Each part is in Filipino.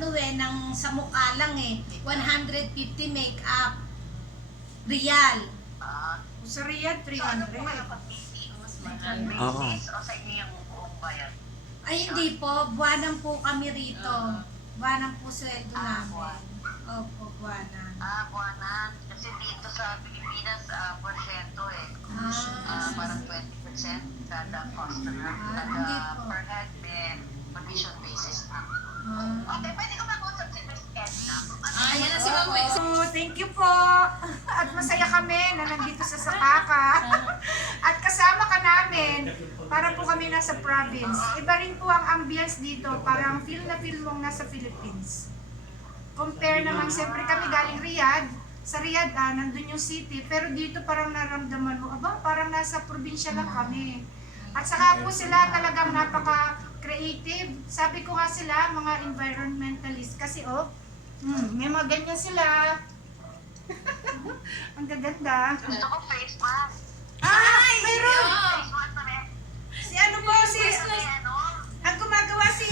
ano ng sa mukha lang 150 makeup. Riyal. Sa Riyadh, 300. Oo. Ay, hindi po. Buwanan po kami rito. Buwanan po sweldo namin. Opo, buwanan. Buwanan. Kasi dito sa Pilipinas, porsyento parang 20% kada customer. Hindi Kada po. per head may commission basis na. Okay, pwede ko mag-usap si Miss Edna. Yan na si Ma'am Wes. So, thank you po. At masaya kami na nandito sa Sakaka. At kasama ka namin para po kami nasa province. Iba rin po ang ambience dito. Parang feel na feel mong nasa Philippines. Compare naman, siyempre kami galing Riyadh. Sa Riyadh, nandun yung city. Pero dito parang naramdaman mo, parang nasa probinsya lang kami. At saka po sila talagang napaka-creative. Sabi ko nga sila, mga environmentalist. Kasi may mga ganyan sila. Ang gaganda. Gusto ko face mask. Mayroon! Face mask na rin. Si ano po, ang gumagawa si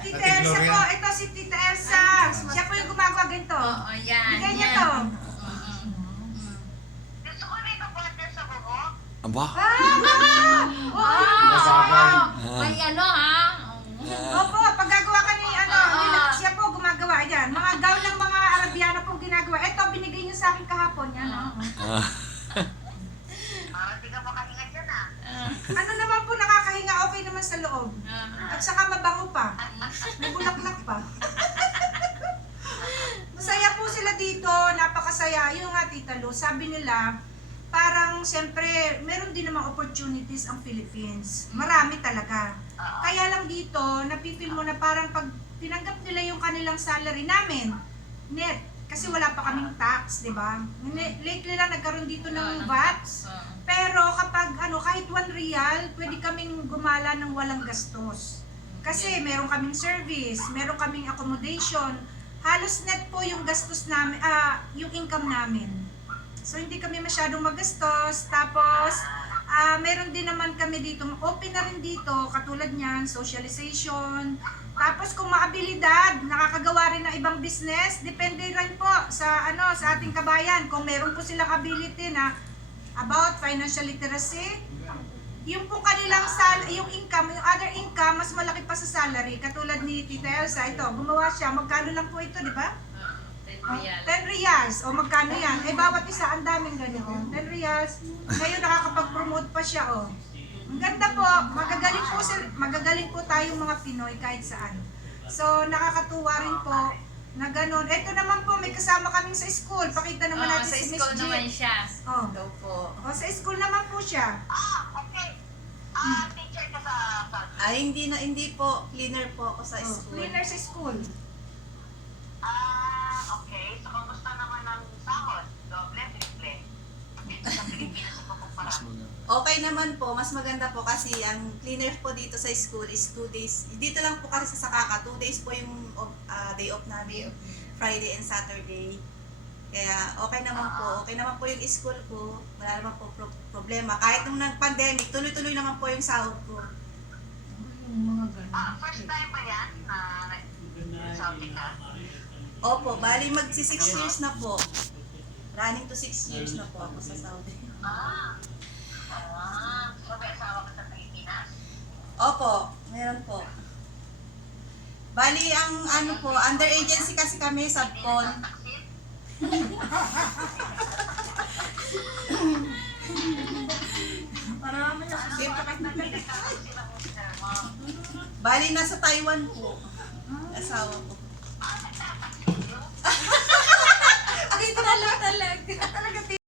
Tita Elsa po. Ito si Tita Elsa. Siya po yung gumagawa ganito. Oo, yan. Bigay niya to. Gusto ko rin partner sa buhok. Aba. May ano ha? Opo, pag gagawa ka ni siya po gumagawa yan. Mga gown ng mga Arabiano po ginagawa. Ito, binigay niyo sa akin kahapon. Yan, Hindi ka makahinga dyan Ano naman po, nakakahinga, okay naman sa loob. At saka mabango pa. May bulaklak pa. Masaya po sila dito, napakasaya. Yung nga, Tita Lu, sabi nila, parang siyempre, meron din namang opportunities ang Philippines. Marami talaga. Kaya lang dito, napipil mo na parang pag tinanggap nila yung kanilang salary namin, net, kasi wala pa kaming tax, di ba? Lately lang nagkaroon dito ng VAT. Pero kapag kahit 1 real, pwede kaming gumala ng walang gastos. Kasi meron kaming service, meron kaming accommodation. Halos net po yung gastos namin, yung income namin. So hindi kami masyadong magastos. Tapos meron din naman kami dito, open na rin dito, katulad niyan, socialization. Tapos kung maabilidad, nakakagawa rin ng ibang business, depende rin po sa sa ating kabayan. Kung meron po silang ability na about financial literacy, yung po kanilang yung income, yung other income, mas malaki pa sa salary. Katulad ni Tita Elsa, ito, gumawa siya, magkano lang po ito, di ba? 10 reals. O magkano yan? Bawat isa, ang daming ganyan. 10 reals. Ngayon nakakapag-promote pa siya, Ang ganda po, magagaling po tayong mga Pinoy kahit saan. So, nakakatuwa rin po na gano'n. Ito naman po, may kasama kaming sa school. Pakita naman natin Sa si Miss school G. naman siya. Daw po. Sa school naman po siya. Okay. Teacher ka sa Hindi po. Cleaner po ako sa school. Cleaner sa school. okay. So, kamusta naman ang sahod? Doble, triple. Dito sa Pilipinas sa kukumpara. Okay naman po. Mas maganda po kasi ang cleaner po dito sa school is 2 days. Dito lang po kasi sa Sakaka, 2 days po yung day off namin. Friday and Saturday. Kaya okay naman po. Okay naman po yung school ko. Wala naman po problema. Kahit nung nag-pandemic, tuloy-tuloy naman po yung sahod ko. First time ba yan na nag-sabi ka? Opo, bali magsi 6 years na po. Running to 6 years na po ako sa Saudi. So may asawa ka sa Pilipinas? Opo, meron po. Bali, ang under agency kasi kami, subcon. Bali, nasa Taiwan po. Asawa ko. Ay, talaga.